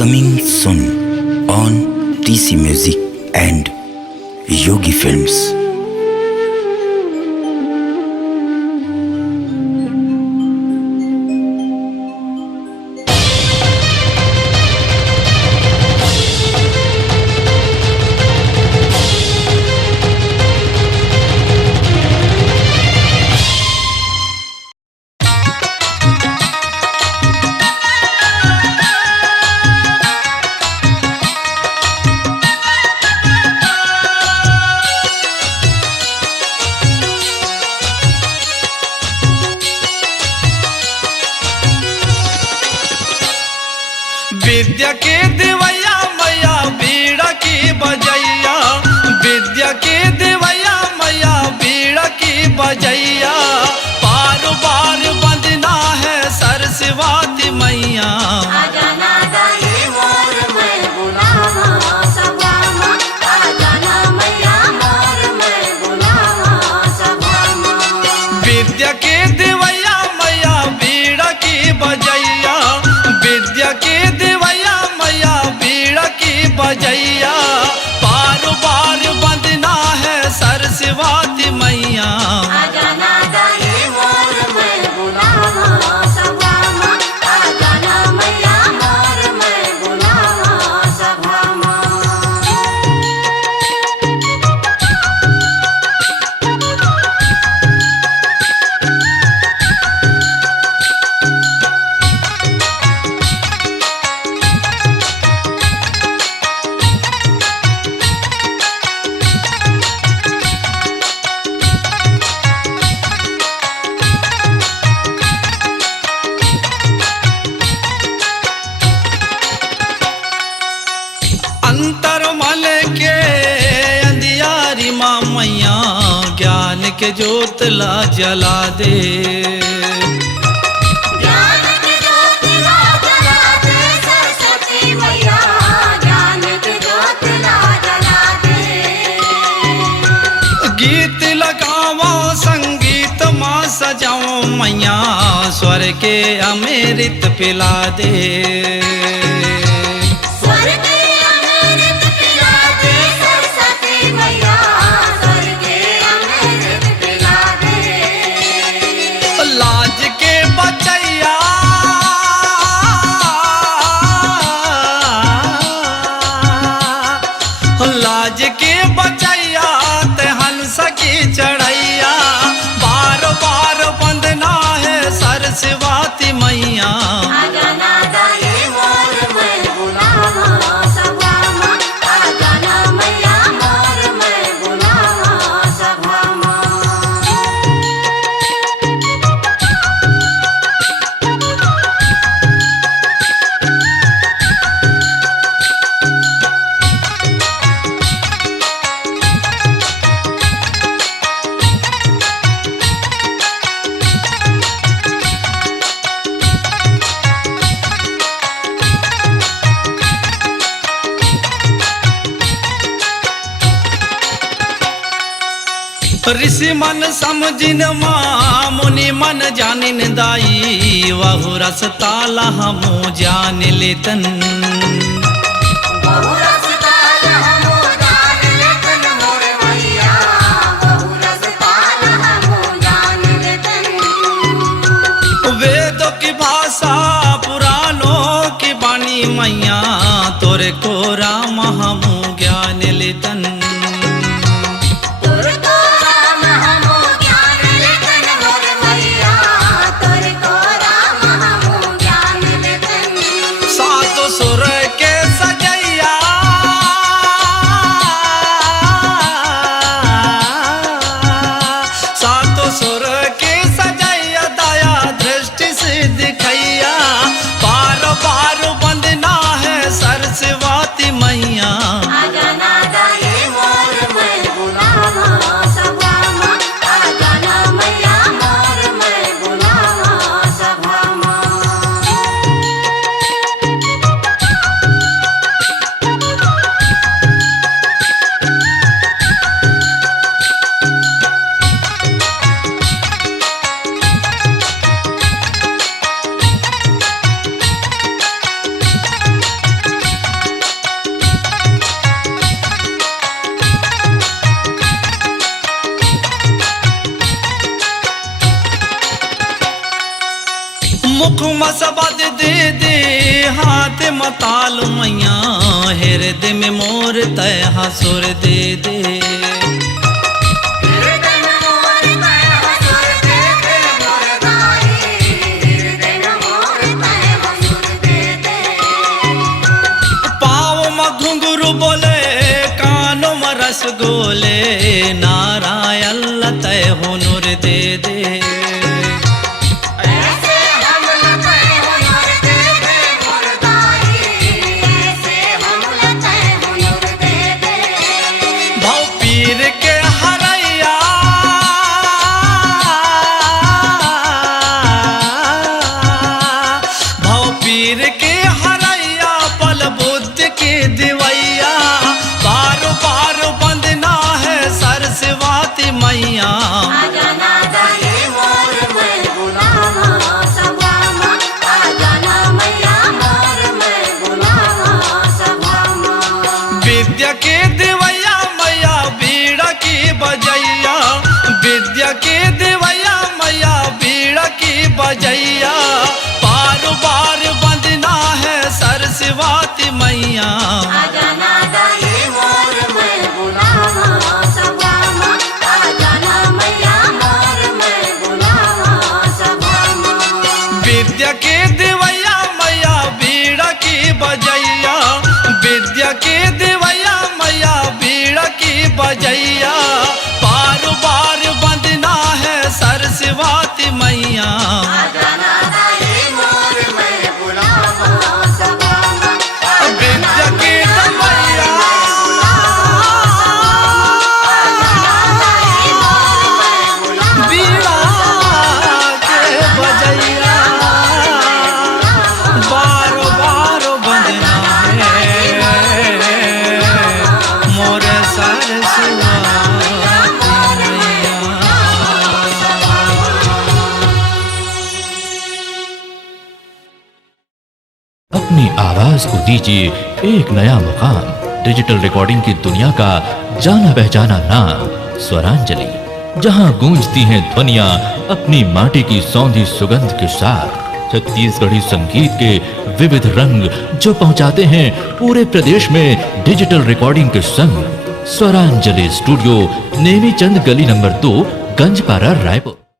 Coming soon on TC Music and Yogi Films. विद्या के देवैया मैया बीड़ा की बजैया, विद्या के देवैया मैया बीड़ा की बजैया। बार बार वंदना है सरस्वती मैया। विद्या के देवैया मैया बीड़ा की बजैया, विद्या के देवैया मैया बीड़ा की बजैया। बार बार वंदना है सरस्वती मैया। अंतरमल के अंधियारी माँ मैया ज्ञान के ज्योत ला जला दे। ज्ञान के ज्योत ला जला दे सरस्वती मैया, ज्ञान के ज्योत ला जला दे। गीत लगाओ संगीत माँ सजाओ मैया, स्वर के अमृत पिला दे। लाज के बचैया लाज के बचैया ते हंस की चढ़ैया। बार बार वंदना है सरस्वती मैया। ऋषि मन समझिन माँ मुनि मन जानिन दाई, वहु रस ताला हमू जान लेतन। वेदों की भाषा पुराणों की बानी मैया, तोरे को राम हमू ज्ञान लेतन। सुर के सजैया मुख मसबद दे दे हाथ मताल मैया हृदय में मोर तय हसुर दे दे हृदय में मोर तय हसुर दे दे मोर दाई हृदय में मोर तय हसुर दे दे पाँव में घुंघरू बोले कानों में रसगोले नारायण तय हुनूर दे दे ऐसे हम लतय हुनर दे दे मोर दाई ऐसे हम लतय हुनर दे दे भाव पीर के हरैया भाव पीर के हरैया बल बुद्ध के दिवैया बार बार बंदना है सरस्वती मैया आजाना दाई मोर मैं बुलावा सभा में आजाना मैया मोर मैं बुलावा सभा में विद्या के दिवैया मैया बीड़ा की बजैया विद्या के दिवैया मैया बीड़ा की बजैया बार बार बंदना है सरस्वती मैया आजाना दाई मोर मैं बुलावा सभा में आजाना मैया मोर मैं बुलावा सभा में विद्या के दिवैया मैया बीड़ा की बजैया विद्या के दिवैया मैया बीड़ा की बजैया बार बार बंदना है सरस्वती मैया आजाना दाई मोर मैं बुलावा सभा में विद्या के दिवैया बीड़ा के बजैया बार बार बंदना है मोर सरस्वती मैया। अपनी आवाज को दीजिए एक नया मुकाम। डिजिटल रिकॉर्डिंग की दुनिया का जाना पहचाना नाम स्वरांजलि, जहां गूंजती हैं ध्वनियां अपनी माटी की सौंधी सुगंध के साथ। छत्तीसगढ़ी संगीत के विविध रंग जो पहुंचाते हैं पूरे प्रदेश में डिजिटल रिकॉर्डिंग के संग। स्वरांजलि स्टूडियो, नेमीचंद गली नंबर 2, गंजपारा, रायपुर।